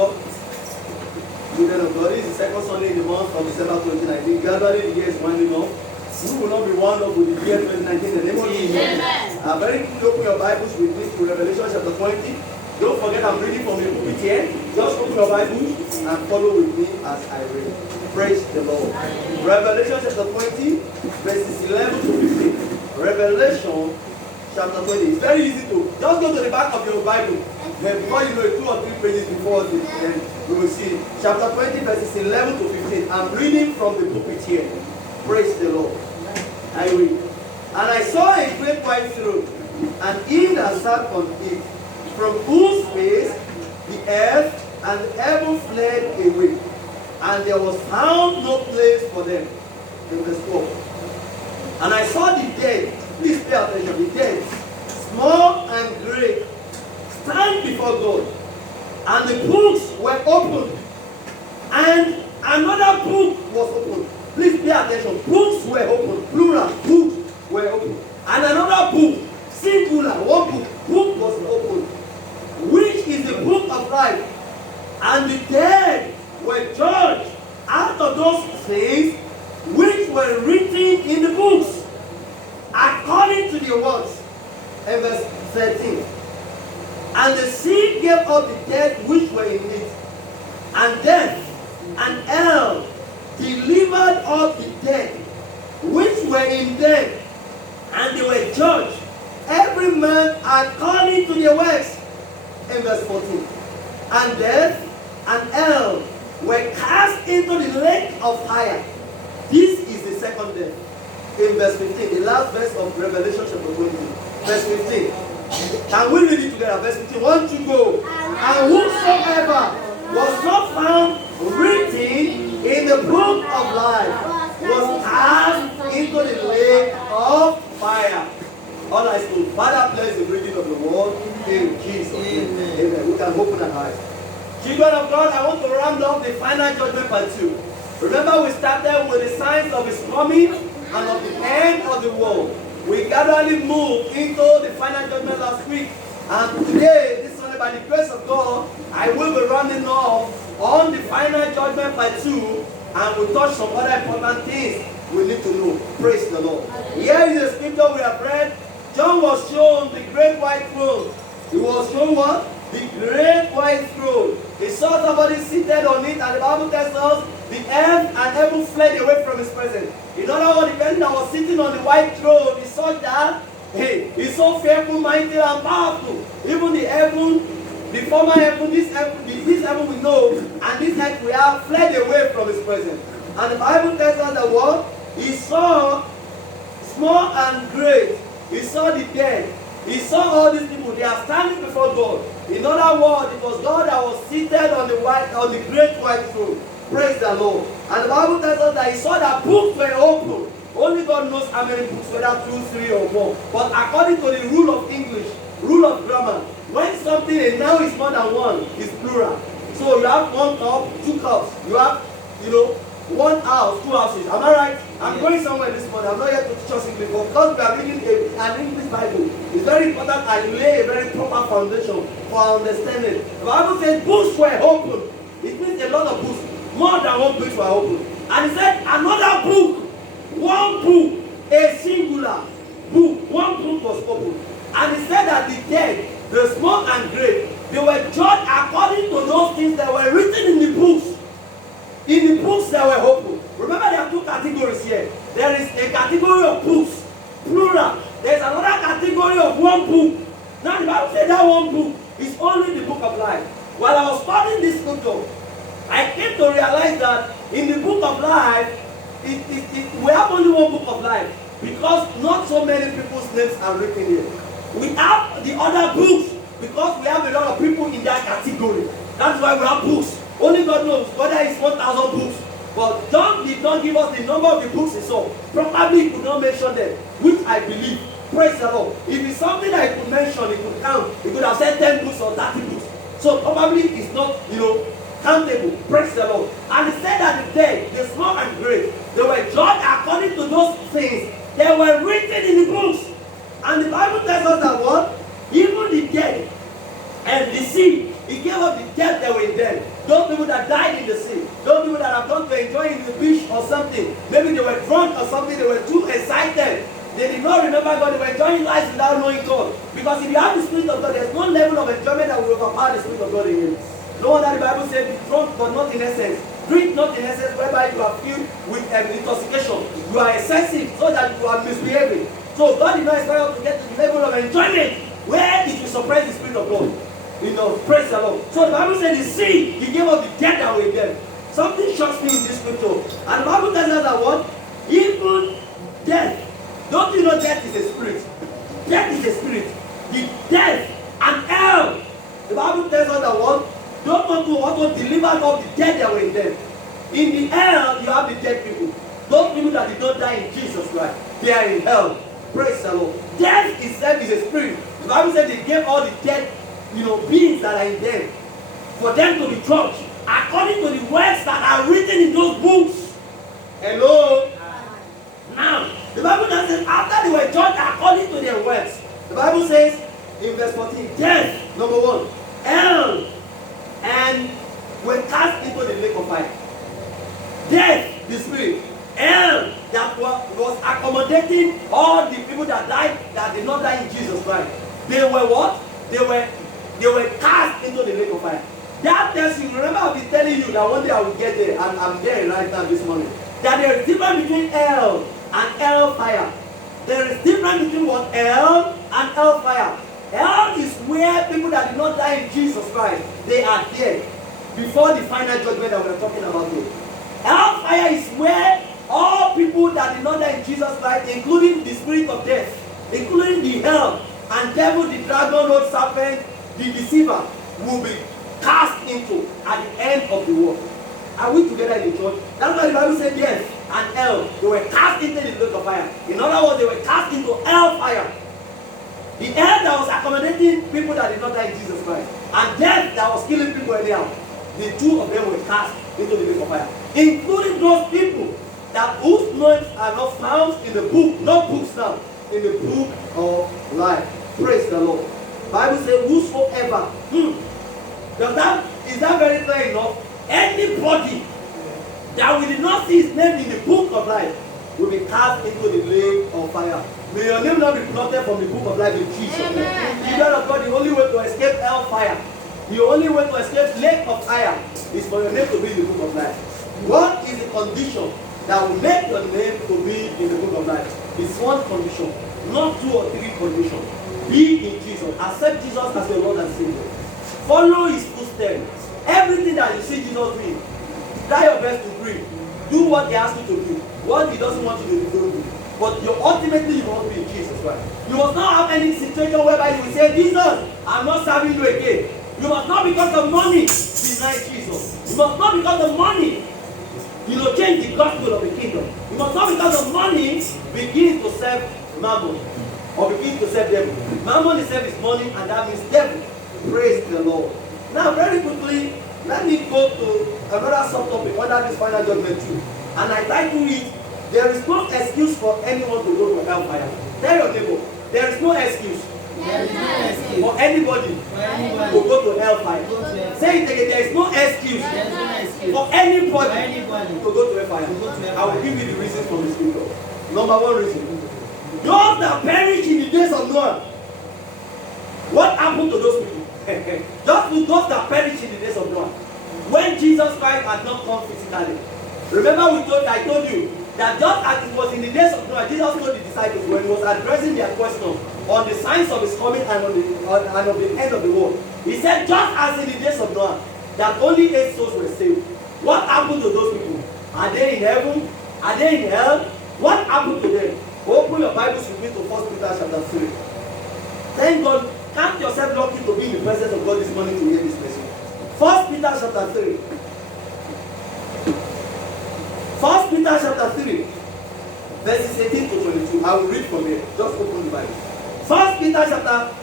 God. Children of God, this is the second Sunday in the month of December 2019. Gradually the year is winding up. We will not be wound up with the year 2019 in the name of Jesus. Very quickly open your Bibles with me to Revelation chapter 20. Don't forget I'm reading from the pulpit here. Just open your Bibles and follow with me as I read. Praise the Lord. Revelation chapter 20, verses 11 to 15. Revelation chapter 20. It's very easy to just go to the back of your Bible. Before you know it, 2 or 3 pages before the end, we will see chapter 20, verses 11 to 15. I'm reading from the pulpit here. Praise the Lord. I read. And I saw a great white throne, and he that sat on it, from whose face the earth and heaven fled away, and there was found no place for them. In verse 12. And I saw the dead, please pay attention, the dead, small and great, stand before God, and the books were opened, and another book was opened. Please pay attention. Books were opened, plural, books were opened, and another book, singular, one book was opened, which is the book of life, and the dead were judged out of those things which were written in the books, according to their works. And verse 13. And the sea gave up the dead which were in it, and death and hell delivered up the dead which were in them, and they were judged, every man according to their works. In verse 14. And death and hell were cast into the lake of fire. This is the second death. In verse 15, the last verse of Revelation chapter 20. Verse 15. Can we read it together? Verse 15. 1, 2, go. And whosoever was not found written in the book of life was cast into the lake of fire. All I say, Father, bless the reading of the word in Jesus' name. Amen. We can open our eyes. Children of God, I want to round up the final judgment part 2. Remember, we started with the signs of his coming and of the end of the world. We gradually moved into the final judgment last week. And today, this Sunday, by the grace of God, I will be rounding off on the final judgment part 2, and we'll touch some other important things we need to know. Praise the Lord. Here is the scripture we have read. John was shown the great white throne. He was shown what? The great white throne. He saw somebody seated on it, and the Bible tells us the earth and heaven fled away from his presence. In other words, the person that was sitting on the white throne, he saw that, hey, he's so fearful, mighty, and powerful. Even the heaven, the former heaven, this heaven we know, and this earth we have fled away from his presence. And the Bible tells us that what? He saw small and great. He saw the dead. He saw all these people. They are standing before God. In other words, it was God that was seated on the great white throne. Praise the Lord. And the Bible tells us that he saw that books were open. Only God knows how many books, whether 2, 3, or more. But according to the rule of English, rule of grammar, when something a noun is more than one, it's plural. So you have 1 cup, 2 cups. You have, 1 house, 2 houses. Am I right? I'm going somewhere this morning. I'm not here to teach us English, but because we are reading an English Bible, it's very important I lay a very proper foundation for our understanding. The Bible says books were open. It means a lot of books. More than 1 book were open. And he said another book, 1 book, a singular book, 1 book was open. And he said that the dead, the small and great, they were judged according to those things that were written in the books. In the books that were open. Remember, there are 2 categories here. There is a category of books, plural. There is another category of 1 book. Now the Bible said that 1 book is only the book of life. While I was studying this scripture, I came to realize that in the book of life, we have only 1 book of life, because not so many people's names are written here. We have the other books because we have a lot of people in that category. That's why we have books. Only God knows whether it's 1,000 books. But John did not give us the number of the books he saw. Probably he could not mention them, which I believe. Praise the Lord. If it's something that he could mention, he could count. He could have said 10 books or 30 books. So probably it's not, countable. Praise the Lord. And he said that the dead, the small and great, they were judged according to those things that were written in the books. And the Bible tells us that what? Even the dead and the sea, he gave up the dead that were in them. Those people that died in the sea. Those people that have gone to enjoy in the beach or something. Maybe they were drunk or something. They were too excited. They did not remember God. They were enjoying life without knowing God. Because if you have the Spirit of God, there's no level of enjoyment that will overpower the Spirit of God in you. No wonder the Bible says, be drunk but not in essence. Drink not in essence, whereby you are filled with intoxication. You are excessive so that you are misbehaving. So God did not expect us to get to the level of enjoyment where it will suppress the Spirit of God. Praise the Lord. So the Bible said the sea, He gave us the dead that were in them. Something shocks me in this scripture. And the Bible tells us that what? Even death. Don't you know death is a spirit? Death is a spirit. The death and hell. The Bible tells us that what? Don't want to deliver up the dead that were in them. In the hell, you have the dead people. Those people that did not die in Jesus Christ, they are in hell. Praise the Lord. Death itself is a spirit. The Bible said they gave all the dead, beings that are in them for them to be judged according to the words that are written in those books. Hello? Now, the Bible says after they were judged according to their words, the Bible says in verse 14, death, number 1, hell, and were cast into the lake of fire. Death, the spirit, hell, that was accommodating all the people that died, that did not die in Jesus Christ. They were what? They were cast into the lake of fire. That tells you, remember I've been telling you that one day I will get there, and I'm there right now this morning, that there is difference between hell and hell fire. There is difference between what? Hell and hell fire. Hell is where people that did not die in Jesus Christ, they are dead before the final judgment that we are talking about here. Hell fire is where all people that did not die in Jesus Christ, including the spirit of death, including the hell and devil, the dragon, old serpent, the deceiver, will be cast into at the end of the world. Are we together in the church? That's why the Bible said death and hell, they were cast into the lake of fire. In other words, they were cast into hell fire. The hell that was accommodating people that did not die in Jesus Christ, and death that was killing people anyhow, the two of them were cast into the lake of fire. Including those people that whose names are not found in the book, not books now, in the book of life. Praise the Lord. Bible says whosoever. Is that very clear enough? Anybody that we did not see his name in the book of life will be cast into the lake of fire. May your name not be blotted from the book of life in Jesus' name. Children of God, the only way to escape hellfire, the only way to escape lake of fire is for your name to be in the book of life. What is the condition that will make your name to be in the book of life? It's one condition, not 2 or 3 conditions. Be in Jesus. Accept Jesus as your Lord and Savior. Follow His footsteps. Everything that you see Jesus doing, try your best to breathe. Do what He asks you to do. What He doesn't want you to do, don't do. But ultimately you must be in Jesus Christ. You must not have any situation whereby you will say, Jesus, I'm not serving you again. You must not, because of money, deny Jesus. You must not, because of money, change the gospel of the kingdom. You must not, because of money, begin to serve mammon or begin to serve devil. Mammon itself is money, and that means devil. Praise the Lord. Now, very quickly, let me go to another subtopic under this final judgment too. And I title it, there is no excuse for anyone to go to hellfire. Tell your neighbor, there is no excuse. For anybody to go to hellfire. Say it again, there is no excuse for anybody to go to hellfire. I will give you the reasons from the scripture. Number 1 reason. Those that perish in the days of Noah. What happened to those people? Just with those that perish in the days of Noah. When Jesus Christ had not come physically. Remember I told you that just as it was in the days of Noah, Jesus told the disciples when he was addressing their questions on the signs of his coming and on the end of the world. He said, just as in the days of Noah, that only 8 souls were saved. What happened to those people? Are they in heaven? Are they in hell? What happened to them? Open your Bibles with me to 1 Peter chapter 3. Thank God, count yourself lucky to be in the presence of God this morning to hear this message. 1 Peter chapter 3. 1 Peter chapter 3, verses 18 to 22. I will read from here. Just open the Bible. 1 Peter chapter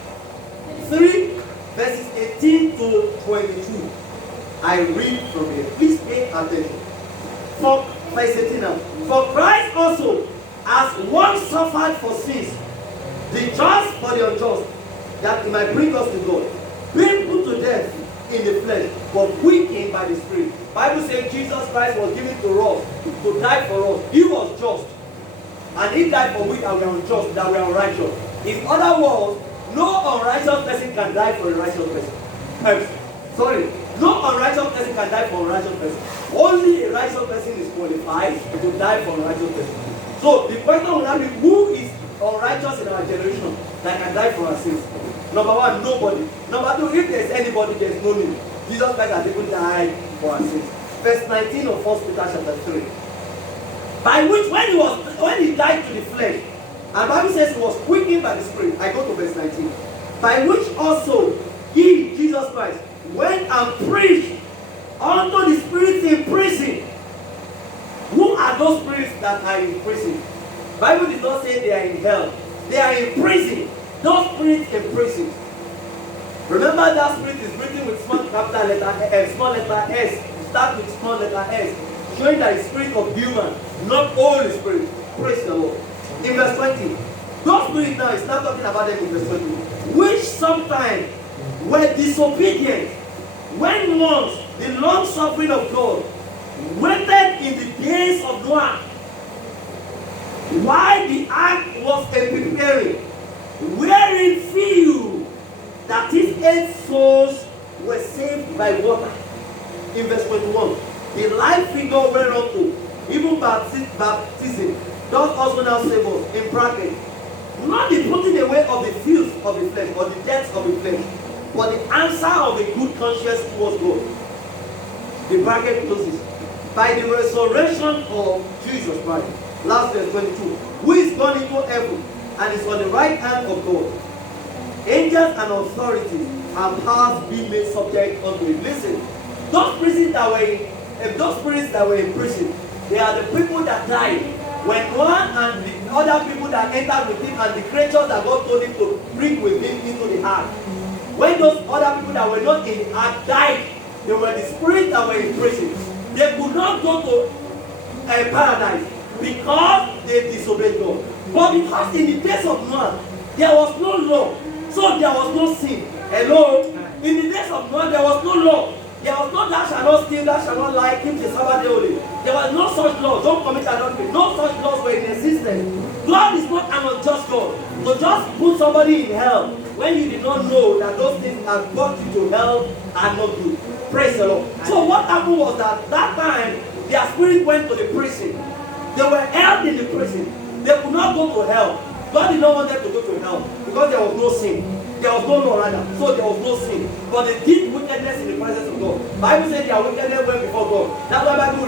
3, verses 18 to 22. I read from here. Please pay attention. For verse 18 now. For Christ also has once suffered for sins, the just for the unjust, that he might bring us to God, being put to death in the flesh, but quickened by the Spirit. Bible says Jesus Christ was given to us to die for us. He was just. And he died for we that we are unjust, that we are unrighteous. In other words, no unrighteous person can die for a righteous person. No unrighteous person can die for a righteous person. Only a righteous person is qualified to die for a righteous person. So the question will now be, who is unrighteous in our generation that can die for our sins? Number one, nobody. Number two, if there's anybody, there's no need. Jesus Christ has even died for our sins. Verse 19 of 1 Peter chapter 3. By which, when he died to the flesh, and the Bible says he was quickened by the Spirit. I go to verse 19. By which also he, Jesus Christ, went and preached unto the spirits in prison. Who are those spirits that are in prison? The Bible does not say they are in hell. They are in prison. Those spirits in prison. Remember that spirit is written with small capital letter small letter S. Start with small letter S. Showing that it's spirit of human, not Holy Spirit. Praise the Lord. In verse 20. Those spirits now, it's not talking about them in verse 20. Which sometimes were disobedient, when once the long suffering of God waited in the days of Noah, while the ark was preparing, wherein few, that is 8 souls, were saved by water. In verse 21, the life figure whereunto even baptism does also now save us, in bracket, not the putting away of the filth of the flesh or the death of the flesh, but the answer of a good conscience towards God. The bracket closes. By the resurrection of Jesus Christ. Last verse 22. Who is gone into heaven and is on the right hand of God. Angels and authorities and powers being made subject unto him. Listen, those spirits that were in prison, they are the people that died when Noah and the other people that entered with him and the creatures that God told him to bring with him into the ark. When those other people that were not in the ark died, they were the spirits that were in prison. They could not go to a paradise because they disobeyed God. But because in the days of Noah, there was no law, so there was no sin. Hello? In the days of Noah, there was no law. There was no thou shalt not steal, thou shalt not lie, keep the Sabbath day holy. There was no such law. Don't commit adultery. No such laws were in existence. God is not an unjust God. So just put somebody in hell when you did not know that those things have brought you to hell and not good. Praise the Lord. So what happened was that time their spirit went to the prison. They were held in the prison. They could not go to hell. God did not want them to go to hell because there was no sin. There was no law rather. So there was no sin. But they did wickedness in the presence of God. The Bible says their wickedness went before God. That's why the Bible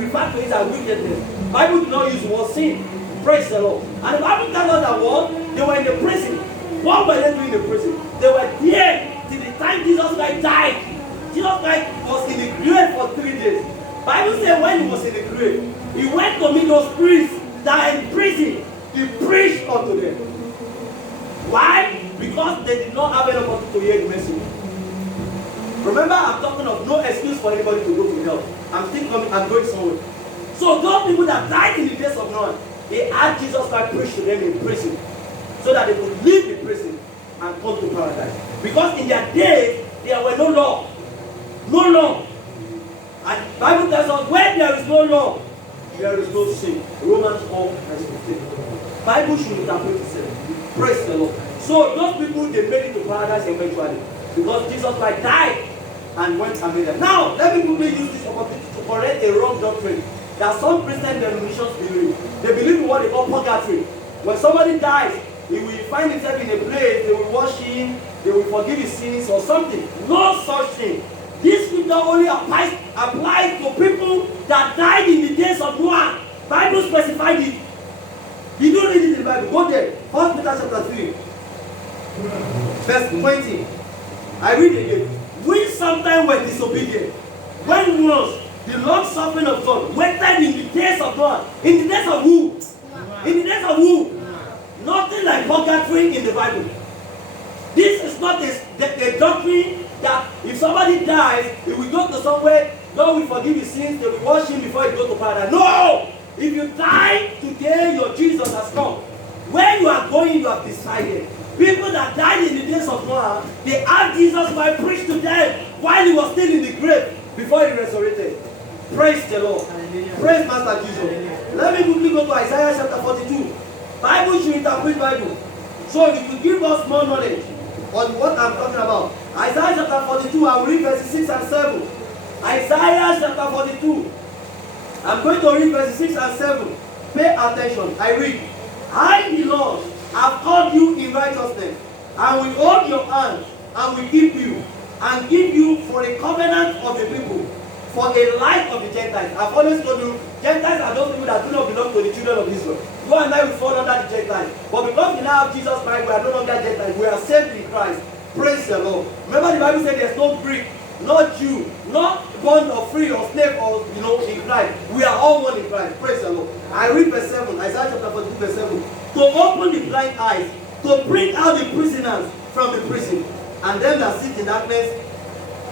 refer to it as wickedness. The Bible did not use the word sin. Praise the Lord. And the Bible tells us that what? They were in the prison. What were they doing in the prison? They were there till the time Jesus Christ died. Jesus Christ was in the grave for 3 days. The Bible says when he was in the grave, he went to meet those priests that are in prison. He preached unto them. Why? Because they did not have any opportunity to hear the message. Remember, I'm talking of no excuse for anybody to go to hell. I'm still coming, I'm going somewhere. So those people that died in the days of Noah, they had Jesus Christ preach to them in prison so that they could leave the prison and come to paradise. Because in their days, there were no law. No law. And the Bible tells us when there is no law, there is no sin. Romans 4 verse 15. Bible should interpret itself. Praise the Lord. So those people, they made it to paradise eventually. Because Jesus Christ died and went and made them. Now, let me quickly use this opportunity to correct a wrong doctrine that some Christian denominations believe. They believe in what they call purgatory. When somebody dies, he will find himself in a place, they will wash him, they will forgive his sins or something. No such thing. This scripture only applies to people that died in the days of Noah. Bible specified it. You don't read it in the Bible. Go there. 1 Peter chapter 3. Verse 20. I read it again. We sometimes were disobedient. When once the long suffering of God waited in the days of God. In the days of who? In the days of who? Nothing like purgatory in the Bible. This is not a doctrine that if somebody dies, he will go to somewhere, God will forgive his sins, they will wash him before he go to paradise. No! If you die today, your Jesus has come. Where you are going, you have decided. People that died in the days of Noah, they had Jesus Christ preached to them while he was still in the grave before he resurrected. Praise the Lord. Hallelujah. Praise Master Jesus. Hallelujah. Let me quickly go to Isaiah chapter 42. Bible should interpret Bible. So it will give us more knowledge on what I'm talking about. Isaiah chapter 42, I will read verses 6 and 7. Isaiah chapter 42. I'm going to read verses 6 and 7. Pay attention. I read. I, the Lord, have called you in righteousness, and will hold your hand, and will keep you, and give you for a covenant of the people, for a light of the Gentiles. I've always told you, Gentiles are those people that do not belong to the children of Israel. You and I will fall under the Gentiles. But because we now have Jesus Christ, we are no longer Gentiles. We are saved in Christ. Praise the Lord. Remember the Bible said there's no Greek, not Jew, not bond or free or slave or in Christ. We are all one in Christ. Praise the Lord. I read verse 7, Isaiah chapter 42, verse 7. To open the blind eyes, to bring out the prisoners from the prison, and them that sit in darkness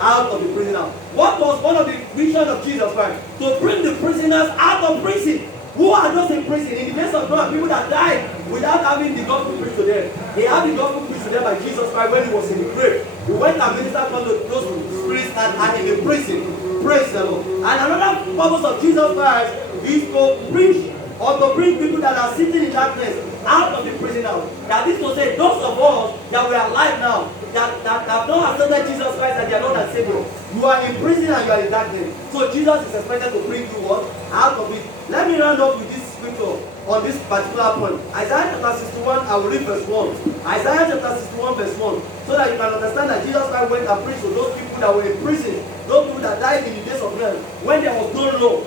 out of the prison house. What was one of the visions of Jesus Christ? To bring the prisoners out of prison. Who are those in prison? In the days of Noah, people that died without having the gospel preached to them. They had the gospel preached to them by Jesus Christ when he was in the grave. He went and ministered unto those spirits and in the prison. Praise the Lord. And another purpose of Jesus Christ is to preach or to bring people that are sitting in darkness out of the prison house. That is to say, those of us that we are alive now, that have not accepted Jesus Christ as their Lord and Savior, you are in prison and you are in darkness. So Jesus is expected to bring you what? Out of it. Let me round up with this scripture on this particular point. Isaiah chapter 61, I will read verse 1. Isaiah chapter 61, verse 1. So that you can understand that Jesus Christ went and preached to those people that were in prison, those people that died in the days of men, when there was no law.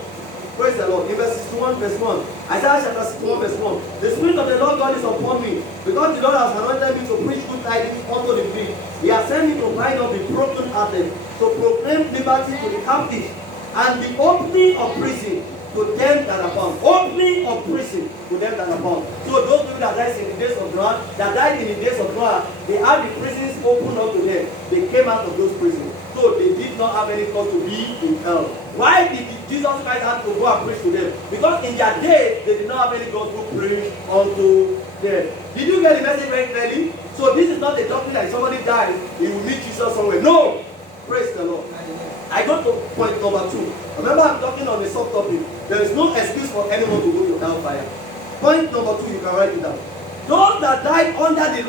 Praise the Lord. In verse 61, verse 1. Isaiah chapter 61, verse 1. The Spirit of the Lord God is upon me, because the Lord has anointed me to preach good tidings unto the meek. He has sent me to bind up the brokenhearted, to proclaim liberty to the captives, and the opening of prison to them that are bound. Opening of prison to them that are bound. So those people that died in the days of Noah, they had the prisons opened up to them. They came out of those prisons. So they did not have any cause to be in hell. Why did Jesus Christ have to go and preach to them? Because in their day, they did not have any gospel preached unto them. Did you get the message very clearly? So this is not a doctrine that if somebody dies, he will meet Jesus somewhere. No! Praise the Lord. I go to point number 2. Remember, I'm talking on a soft topic. There is no excuse for anyone to go to hellfire. Point number 2, you can write it down. Those that died under the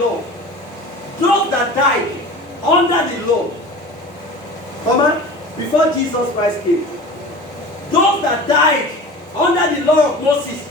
law, come on, before Jesus Christ came, those that died under the law of Moses,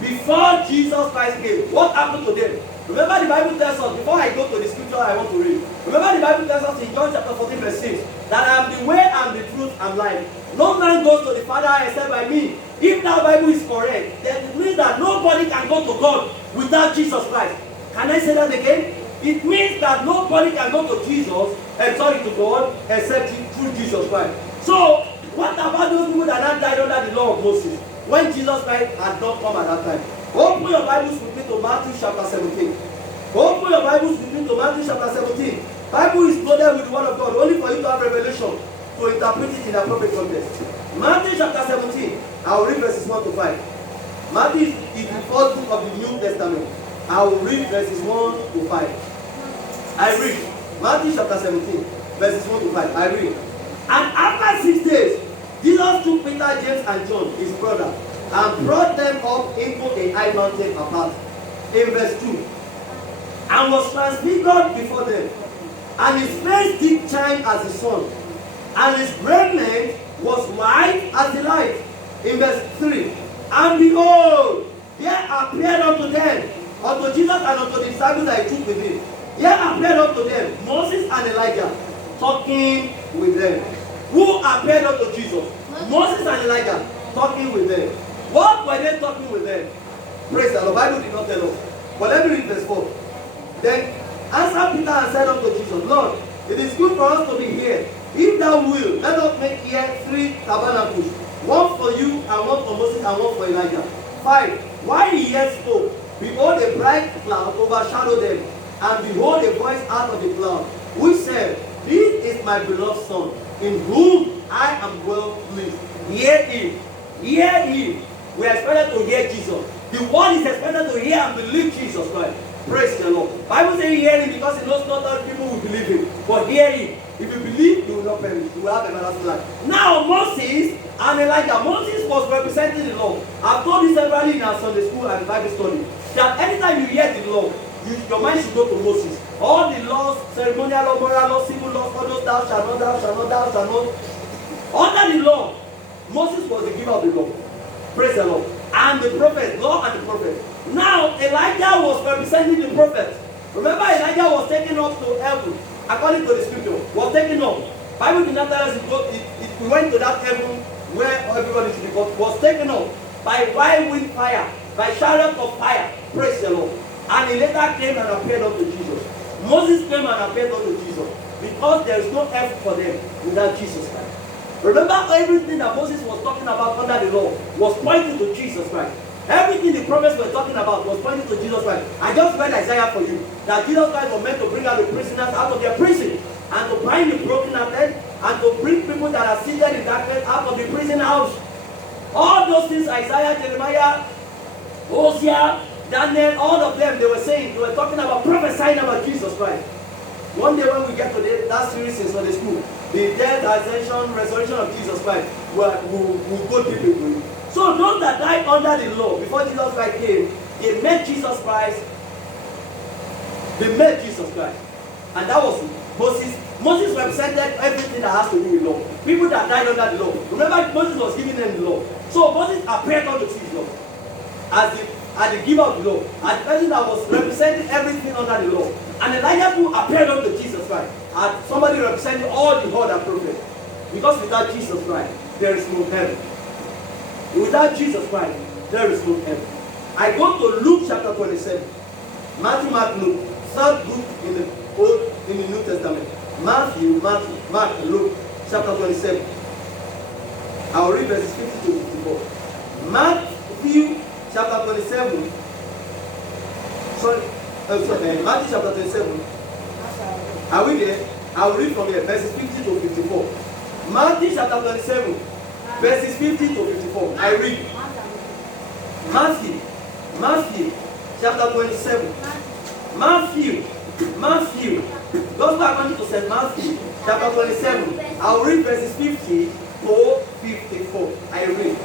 before Jesus Christ came, what happened to them? Remember the Bible tells us, before I go to the scripture I want to read, remember the Bible tells us in John chapter 14 verse 6, that I am the way and the truth and life. No man goes to the Father except by me. If that Bible is correct, then it means that nobody can go to God without Jesus Christ. Can I say that again? It means that nobody can go to Jesus, to God, except through Jesus Christ. So, what about those people that had died under the law of Moses, when Jesus Christ had not come at that time? Open your Bibles with me to Matthew chapter 17. Open your Bibles with me to Matthew chapter 17. Bible is loaded with the word of God, only for you to have revelation to interpret it in the appropriate context. Matthew chapter 17, I will read verses 1 to 5. Matthew is the first book of the New Testament. I will read verses 1 to 5. I read Matthew chapter 17, verses 1 to 5. I read. And after 6 days, Jesus took Peter, James, and John, his brother, and brought them up into a high mountain apart. In verse 2, and was transfigured before them, and his face did shine as the sun, and his raiment was white as the light. In verse 3, and behold, there appeared unto them, unto Jesus and unto the disciples that he took with him, there appeared unto them Moses and Elijah, talking with them. Who appeared unto Jesus? Moses and Elijah, talking with them. What were they talking with them? Praise the Lord. The Bible did not tell us. But let me read verse 4. Then answered Peter and said unto Jesus, Lord, it is good for us to be here. If thou wilt, let us make here 3 tabernacles, one for you, and one for Moses, and one for Elijah. 5. While he yet spoke, behold, a bright cloud overshadowed them, and behold, a voice out of the cloud, which said, This is my beloved Son, in whom I am well pleased. Hear him. Hear him. We are expected to hear Jesus. The world is expected to hear and believe Jesus Christ. Praise the Lord. Bible says hear him because he knows not all people will believe him. But hear him. If you believe, you will not perish. You will have everlasting life. Now, Moses and Elijah. Moses was representing the law. I've told you severally in our Sunday school and Bible study that anytime you hear the law, your mind should go to Moses. All the laws, ceremonial law, moral law, civil laws, all those thou shalt not, thou shalt not, thou shalt not. Under the law, Moses was the giver of the law. Praise the Lord. And the prophet, law and the prophet. Now, Elijah was representing the prophet. Remember, Elijah was taken up to heaven, according to the scripture, was taken up. Bible did not tell us it went to that heaven where everybody should be, but was taken up by whirlwind fire, by chariot of fire. Praise the Lord. And he later came and appeared unto Jesus. Moses came and appeared unto Jesus because there is no heaven for them without Jesus Christ. Remember, everything that Moses was talking about under the law was pointing to Jesus Christ. Everything the prophets were talking about was pointing to Jesus Christ. I just read Isaiah for you, that Jesus Christ was meant to bring out the prisoners out of their prison, and to bind the brokenhearted, and to bring people that are seated in darkness out of the prison house. All those things, Isaiah, Jeremiah, Hosea, Daniel, all of them, they were saying, they were talking about, prophesying about Jesus Christ. One day when we get to that series in Sunday school, the death, ascension, resurrection of Jesus Christ, we'll go deep into it. So those that died under the law, before Jesus Christ came, they met Jesus Christ. They met Jesus Christ. And that was Moses. Moses represented everything that has to do with law. People that died under the law. Remember, Moses was giving them the law. So Moses appeared unto Jesus as the giver of the law, as the person that was representing everything under the law. And Elijah too appeared unto Jesus Christ as somebody representing all the other prophets. Because without Jesus Christ, there is no heaven. Without Jesus Christ, there is no heaven. I go to Luke chapter 27. Matthew, Mark, Luke. Third book in the New Testament. Matthew, Mark, Luke chapter 27. I will read verses 50 to 54. Matthew chapter 27. Matthew chapter 27. Are we there? I will read from here, verses 50 to 54. Matthew chapter 27, verses 50 to 54. I read. Matthew chapter 27. Matthew. Gospel according to St. Matthew chapter 27. I will read verses 50 to 54. I read.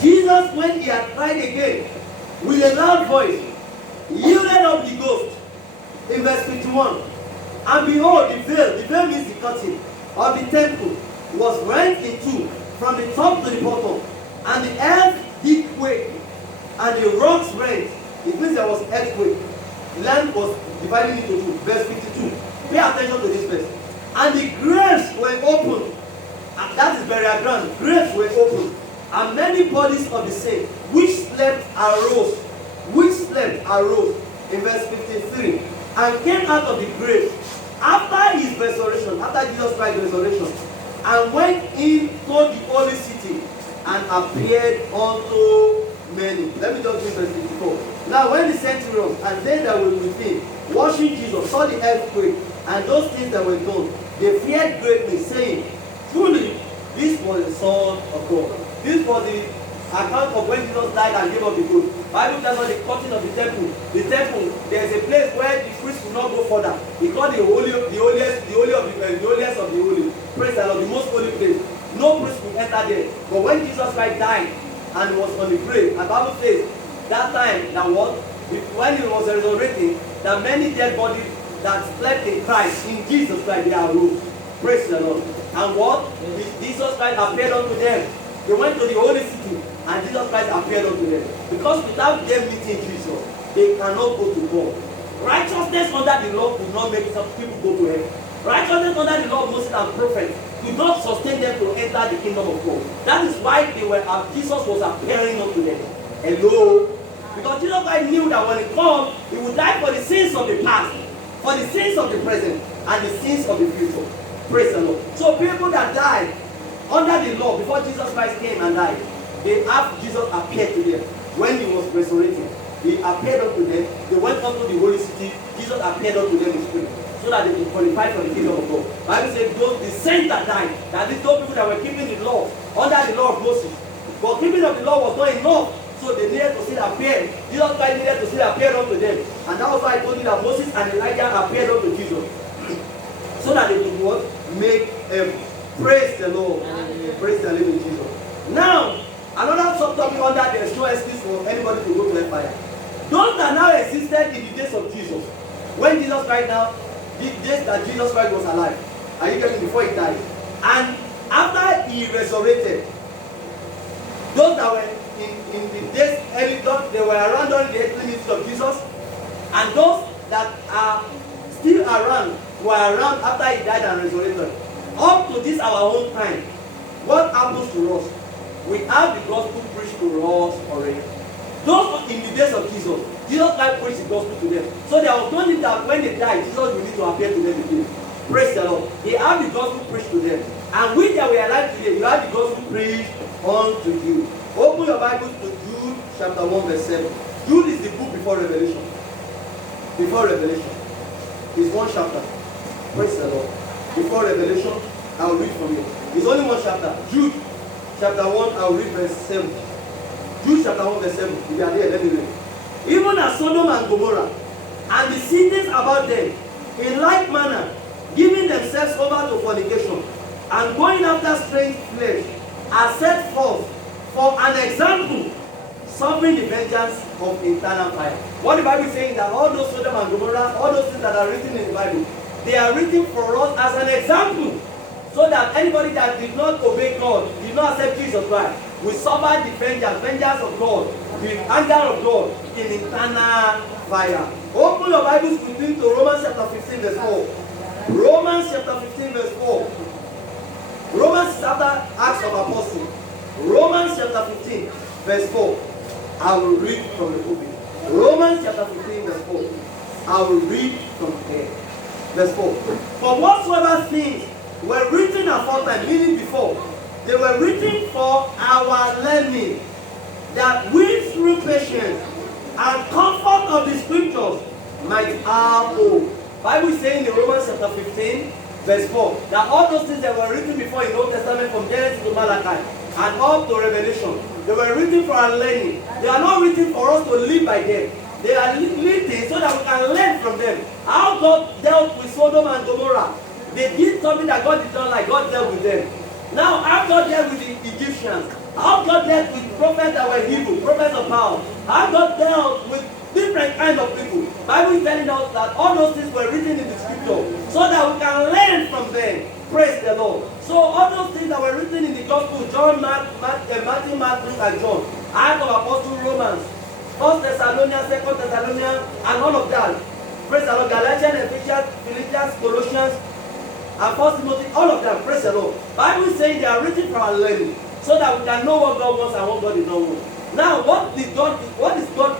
Jesus, when he had cried again with a loud voice, yielded up the ghost. In verse 51. And behold, the veil means the curtain of the temple, was rent in two from the top to the bottom, and the earth did quake, and the rocks rent. It means there was earthquake. Land was divided into two. Verse 52. Pay attention to this verse. And the graves were opened. And that is burial ground. Graves were opened. And many bodies of the saints which slept arose. In verse 53. And came out of the grave after his resurrection, after Jesus Christ's resurrection, and went into the holy city and appeared unto many. Let me just read verse 54. Now when the centurions and they that were with him, watching Jesus, saw the earthquake and those things that were done, they feared greatly, saying, truly, this was the Son of God. This was the account of when Jesus died and gave up the ghost. Bible tells us the curtain of the temple. The temple, there is a place where the priest could not go further. He called the holiest of the holy. Praise the Lord, the most holy place. No priest could enter there. But when Jesus Christ died and was on the grave, the Bible says that time that was when he was resurrecting, that many dead bodies that slept in Christ, in Jesus Christ, they arose. Praise the Lord. And what? Jesus Christ appeared unto them. They went to the holy city and Jesus Christ appeared unto them. Because without them meeting Jesus, they cannot go to God. Righteousness under the law could not make some people go to heaven. Righteousness under the law of Moses and prophets could not sustain them to enter the kingdom of God. That is why Jesus was appearing unto them. Hello? Because Jesus Christ knew that when he comes, he would die for the sins of the past, for the sins of the present, and the sins of the future. Praise the Lord. So people that died under the law before Jesus Christ came and died, they have Jesus appeared to them when he was resurrected. He appeared unto them. They went up to the holy city. Jesus appeared unto them in spirit, so that they could qualify for the kingdom of God. The Bible says the saints that died, that is those people that were keeping the law under the law of Moses. But keeping of the law was not enough, so they needed to still appear. Jesus Christ needed to still appear unto them, and that was why I told you that Moses and Elijah appeared unto Jesus. so that they could what? Make heaven. Praise the Lord. Praise the living Jesus. Now, another subtopic on that, there is no excuse for anybody to go to the fire. Those that now existed in the days of Jesus, when Jesus Christ now, the days that Jesus Christ was alive, are you getting before he died? And after he resurrected, those that were in the days early, they were around during the earthly ministry of Jesus, and those that are still around were around after he died and resurrected. Up to this our own time, what happens to us? We have the gospel preached to us already. Those in the days of Jesus, Jesus Christ preached the gospel to them. So there was no need that when they died, Jesus will need to appear to them again. Praise the Lord. They have the gospel preached to them. And we that we are alive today, you have the gospel preached unto you. Open your Bible to Jude chapter 1 verse 7. Jude is the book before Revelation. Before Revelation. It's one chapter. Praise the Lord. Before Revelation, I will read from you. It's only one chapter. Jude chapter 1, I will read verse 7. Jude chapter 1 verse 7. If you are there, let me read. Even as Sodom and Gomorrah and the cities about them, in like manner, giving themselves over to fornication and going after strange flesh, are set forth for an example, suffering the vengeance of eternal fire. What the Bible is saying, that all those Sodom and Gomorrah, all those things that are written in the Bible, they are written for us as an example, so that anybody that did not obey God, did not accept Jesus Christ, will suffer the vengeance of God, the anger of God in eternal fire. Open your Bibles with me to Romans chapter 15 verse 4. Romans chapter 15 verse 4. Romans is after Acts of Apostles. Romans chapter 15 verse 4. I will read from the pulpit. Romans chapter 15 verse 4. I will read from there. Verse 4. For whatsoever things were written aforetime, meaning before, they were written for our learning, that we through patience and comfort of the scriptures might have hope. Bible is saying in Romans chapter 15 verse 4 that all those things that were written before in the Old Testament, from Genesis to Malachi and up to Revelation, they were written for our learning. They are not written for us to live by them. They are written so that we can learn from them. How God dealt with Sodom and Gomorrah. They did something that God did not like. God dealt with them. Now, how God dealt with the Egyptians, how God dealt with prophets that were evil, prophets of power, how God dealt with different kinds of people. Bible is telling us that all those things were written in the scripture so that we can learn from them. Praise the Lord. So all those things that were written in the gospel, John, Matthew, Mark, Luke, and John, Acts of Apostles, Romans, 1 Thessalonians, 2 Thessalonians, and all of that. Praise the Lord. Galatians, Ephesians, Philippians, Colossians, and 1 Timothy, all of them. Praise the Lord. Bible is saying they are written for our learning, so that we can know what God wants and what God did not want. Now, what is God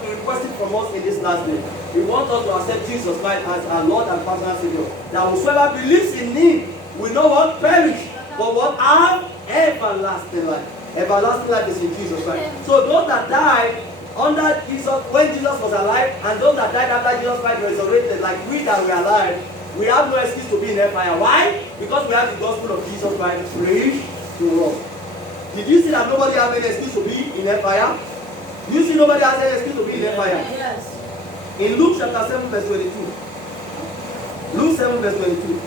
requesting from us in this last day? He wants us to accept Jesus Christ as our Lord and personal Savior. That whosoever believes in Him will not what? Perish, but what? Have everlasting life. Everlasting life is in Jesus Christ. So those that died under Jesus, when Jesus was alive, and those that died after Jesus Christ resurrected, like we that were alive, we have no excuse to be in hellfire. Why? Because we have the gospel of Jesus Christ preached to us. Did you see that nobody has any excuse to be in hellfire? Do you see nobody has any excuse to be in hellfire? Yes. In Luke chapter 7 verse 22. Luke 7 verse 22.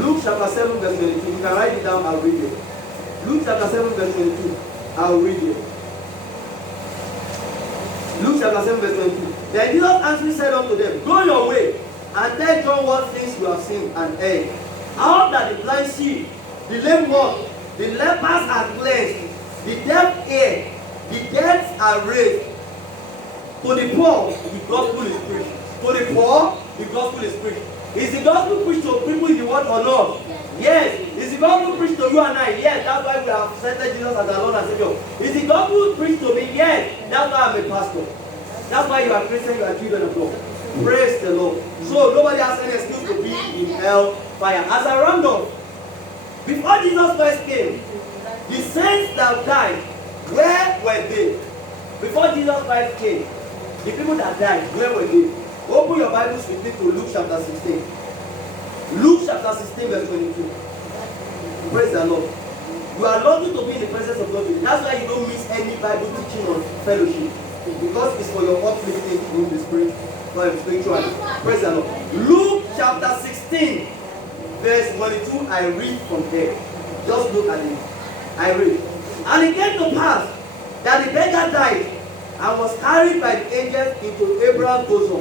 Luke chapter 7 verse 22. You can write it down, I'll read it. Luke chapter 7 verse 22. I'll read it. Luke chapter 7 verse 22. Then Jesus answering said unto them, Go your way, and tell John what things you have seen and heard. How that the blind see, the lame walk, the lepers are cleansed, the deaf hear, the dead are raised. To the poor, the gospel is preached. To the poor, the gospel is preached. Is the gospel preached to people in the world or not? Yes. Is the gospel preached to you and I? Yes. That's why we have accepted Jesus as our Lord and Savior. Is the gospel preached to me? Yes. That's why I'm a pastor. That's why you are Christian, you are children of God. Praise the Lord. So nobody has any excuse to be in hell fire. As a roundup, before Jesus Christ came, the saints that died, where were they? Before Jesus Christ came, the people that died, where were they? Open your Bibles with me to Luke chapter 16. Luke chapter 16 verse 22. Praise the Lord. You are lucky to be in the presence of God. That's why you don't miss any Bible teaching on fellowship. Because it's for your uplifting in the spirit, for your spiritual. Praise the Lord. Luke chapter 16. 16, verse 22, I read from there. Just look at it. I read. And it came to pass that the beggar died and was carried by the angels into Abraham's bosom.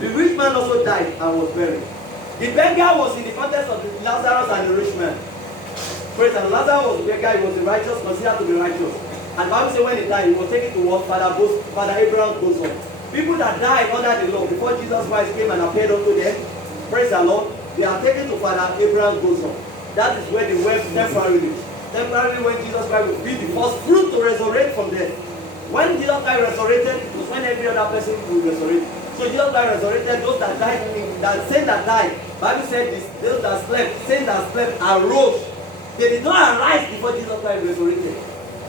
The rich man also died and was buried. The beggar was in the context of Lazarus and the rich man. Praise the Lord. Lazarus was the beggar, he was the righteous, considered to be righteous. And the Bible says when he died, he was taken to what? Father Abraham's bosom. People that died under the law before Jesus Christ came and appeared unto them, praise the Lord, they are taken to Father Abraham's bosom. That is where they were temporarily. Temporarily when Jesus Christ will be the first fruit to resurrect from death. When Jesus Christ resurrected, it was when every other person will resurrect. So Jesus Christ resurrected those that died, saints that died. Bible said this, those that slept, saints that slept arose. They did not arise before Jesus Christ resurrected.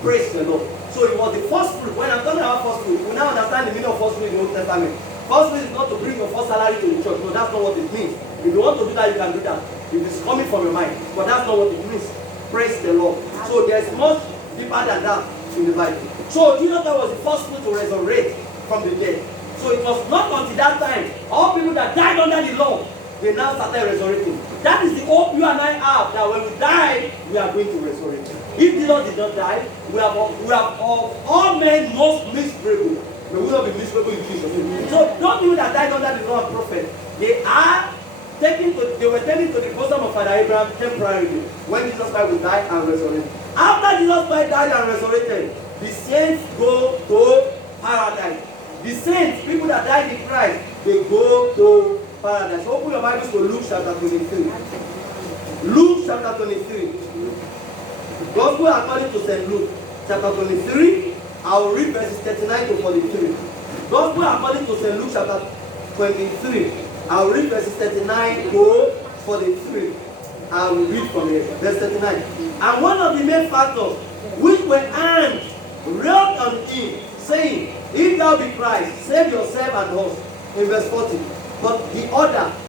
Praise the Lord. So it was the first fruit. When I'm talking about first fruit, we now understand the meaning of first fruit in the Old Testament. First fruit is not to bring your first salary to the church. No, that's not what it means. If you want to do that, you can do that. If it's coming from your mind. But that's not what it means. Praise the Lord. So there's much deeper than that in the Bible. So Jesus Christ was the first fruit to resurrect from the dead. So it was not until that time, all people that died under the law, they now started resurrecting. That is the hope you and I have, that when we die, we are going to resurrect. If Jesus did not die, we have of all men most miserable. We will not be miserable in Jesus' name. So those people that died under the law of prophet, they were taken to the bosom of Father Abraham temporarily when Jesus Christ will die and resurrect. After Jesus Christ died and resurrected, the saints go to paradise. The saints, people that died in Christ, they go to paradise. Open your Bibles to Luke chapter 23. Luke chapter 23. Gospel according to St. Luke chapter 23. I will read verses 39 to 43. Gospel according to St. Luke chapter 23. I will read verses 39 to 43. I will read from here. Verse 39. And one of the main factors which were armed railed on him, saying, If thou be Christ, save yourself and us. In verse 40. But the other